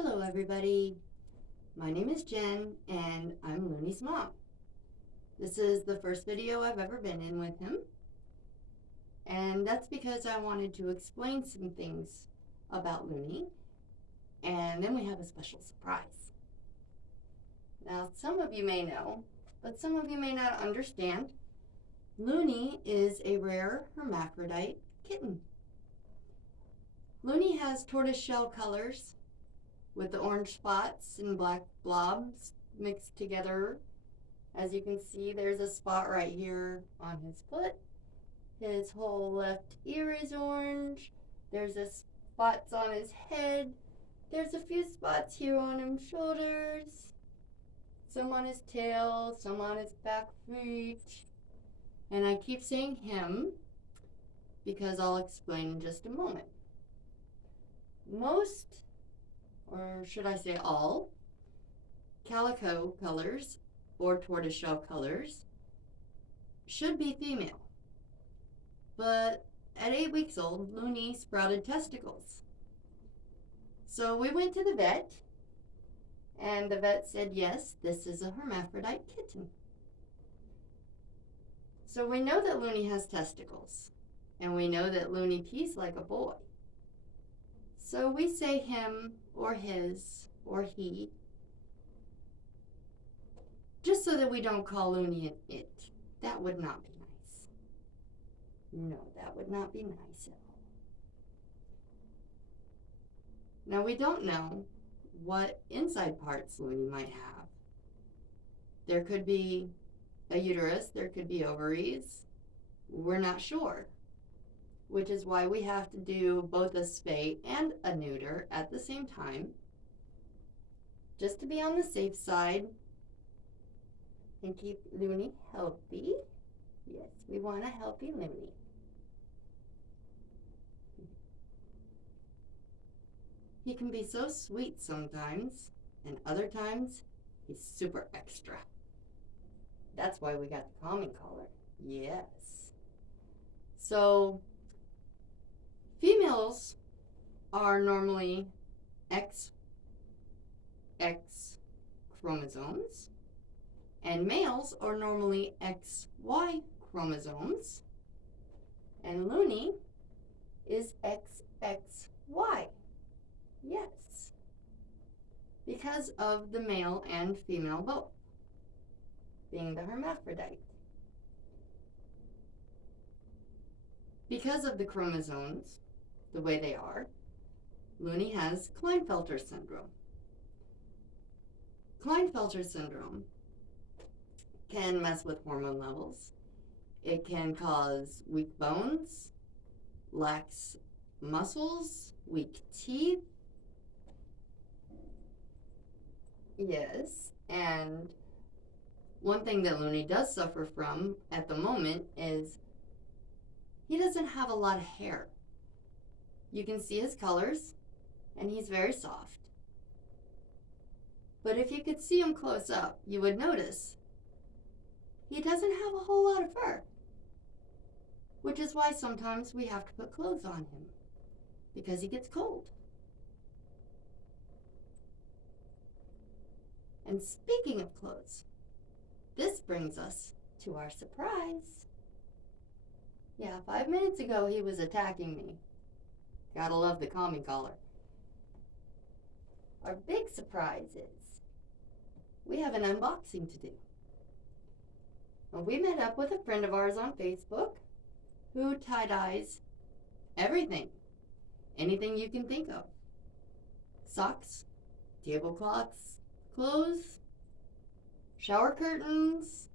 Hello everybody, my name is Jen and I'm Looney's mom. This is the first video I've ever been in with him, and that's because I wanted to explain some things about Looney, and then we have a special surprise. Now some of you may know, but some of you may not understand, Looney is a rare hermaphrodite kitten. Looney has tortoiseshell colors with the orange spots and black blobs mixed together. As you can see, there's a spot right here on his foot. His whole left ear is orange. There's a spots on his head. There's a few spots here on his shoulders, some on his tail, some on his back feet. And I keep saying him because I'll explain in just a moment. Most, or should I say all, calico colors or tortoiseshell colors should be female. But at 8 weeks old, Looney sprouted testicles. So we went to the vet, and the vet said, yes, this is a hermaphrodite kitten. So we know that Looney has testicles, and we know that Looney pees like a boy. So we say him or his or he, just so that we don't call Looney an it. That would not be nice. No, that would not be nice at all. Now we don't know what inside parts Looney might have. There could be a uterus, there could be ovaries. We're not sure, which is why we have to do both a spay and a neuter at the same time, just to be on the safe side and keep Looney healthy. Yes, we want a healthy Looney. He can be so sweet sometimes, and other times he's super extra. That's why we got the calming collar. Yes. So females are normally XX chromosomes, and males are normally XY chromosomes, and Looney is XXY. Yes, because of the male and female both, being the hermaphrodite. Because of the chromosomes, the way they are, Looney has Klinefelter syndrome. Klinefelter syndrome can mess with hormone levels. It can cause weak bones, lax muscles, weak teeth. Yes, and one thing that Looney does suffer from at the moment is he doesn't have a lot of hair. You can see his colors, and he's very soft. But if you could see him close up, you would notice he doesn't have a whole lot of fur, which is why sometimes we have to put clothes on him, because he gets cold. And speaking of clothes, this brings us to our surprise. Yeah, 5 minutes ago he was attacking me. Gotta love the calming collar. Our big surprise is we have an unboxing to do. Well, we met up with a friend of ours on Facebook who tie-dyes everything. Anything you can think of. Socks, tablecloths, clothes, shower curtains,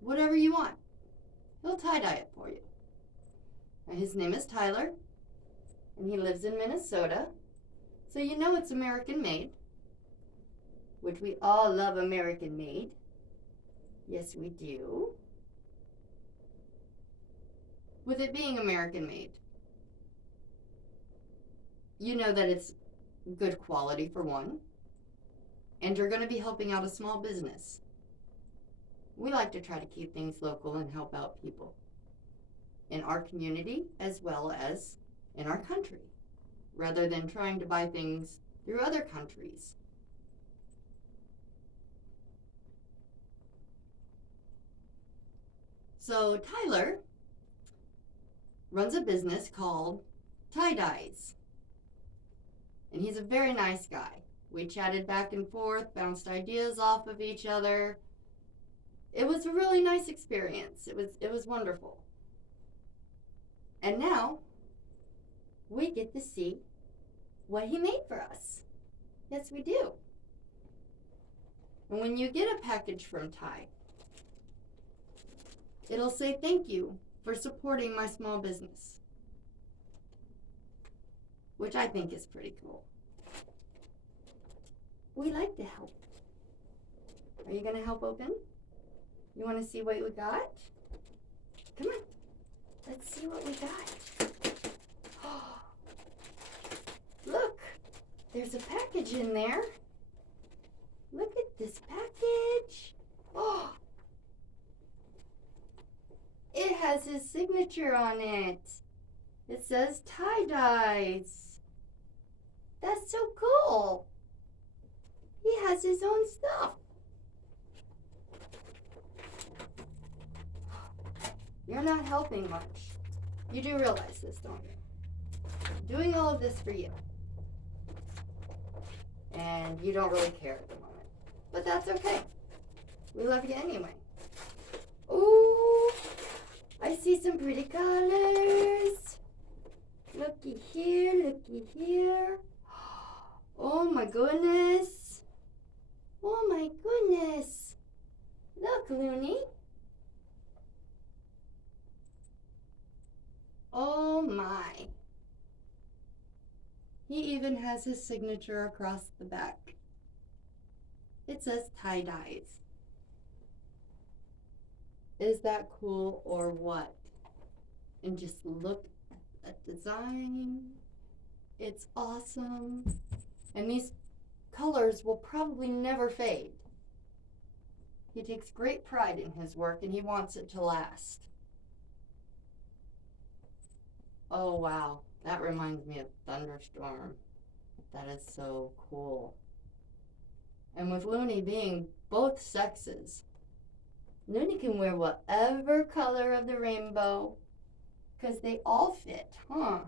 whatever you want. He'll tie-dye it for you. Now, his name is Tyler, and he lives in Minnesota, so you know it's American made, which we all love American made. Yes, we do. With it being American made, you know that it's good quality for one, and you're going to be helping out a small business. We like to try to keep things local and help out people in our community as well as in our country, rather than trying to buy things through other countries. So Tyler runs a business called Tie-Dyes, and he's a very nice guy. We chatted back and forth, bounced ideas off of each other. It was a really nice experience. It was wonderful. And now we get to see what he made for us. Yes, we do. And when you get a package from Ty, it'll say thank you for supporting my small business, which I think is pretty cool. We like to help. Are you going to help open? You want to see what we got? Come on. Let's see what we got. Look, there's a package in there. Look at this package. Oh, it has his signature on it. It says Tie-Dyes. That's so cool. He has his own stuff. You're not helping much. You do realize this, don't you? I'm doing all of this for you. And you don't really care at the moment. But that's okay. We love you anyway. Ooh, I see some pretty colors. Looky here, looky here. Oh my goodness. Oh my goodness. Look, Looney. Oh my. He even has his signature across the back. It says Tie-Dyes. Is that cool or what? And just look at the design. It's awesome. And these colors will probably never fade. He takes great pride in his work and he wants it to last. Oh wow, that reminds me of Thunderstorm. That is so cool. And with Looney being both sexes, Looney can wear whatever color of the rainbow because they all fit, huh?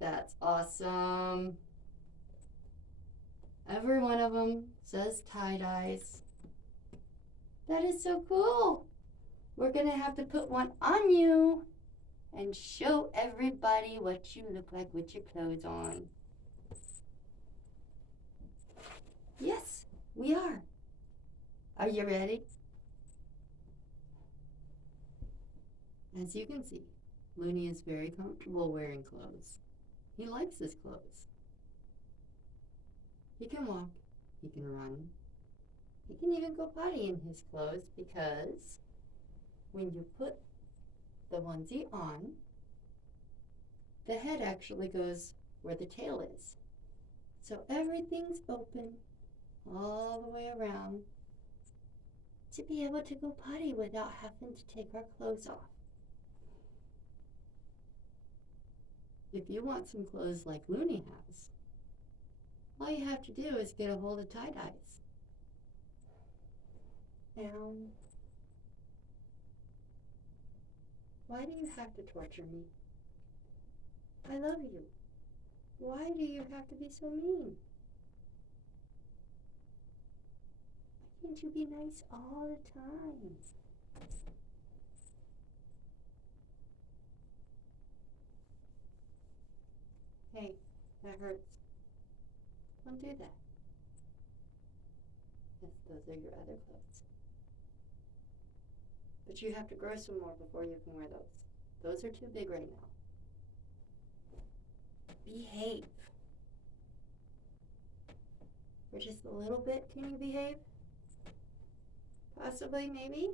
That's awesome. Every one of them says Tie-Dyes. That is so cool. We're going to have to put one on you and show everybody what you look like with your clothes on. Yes, we are. Are you ready? As you can see, Looney is very comfortable wearing clothes. He likes his clothes. He can walk, he can run, he can even go potty in his clothes because when you put the onesie on, the head actually goes where the tail is. So everything's open all the way around to be able to go potty without having to take our clothes off. If you want some clothes like Looney has, all you have to do is get a hold of Tie-Dyes. Now, why do you have to torture me? I love you. Why do you have to be so mean? Why can't you be nice all the time? Hey, that hurts. Don't do that. Yes, those are your other clothes. But you have to grow some more before you can wear those. Those are too big right now. Behave. For just a little bit, can you behave? Possibly, maybe?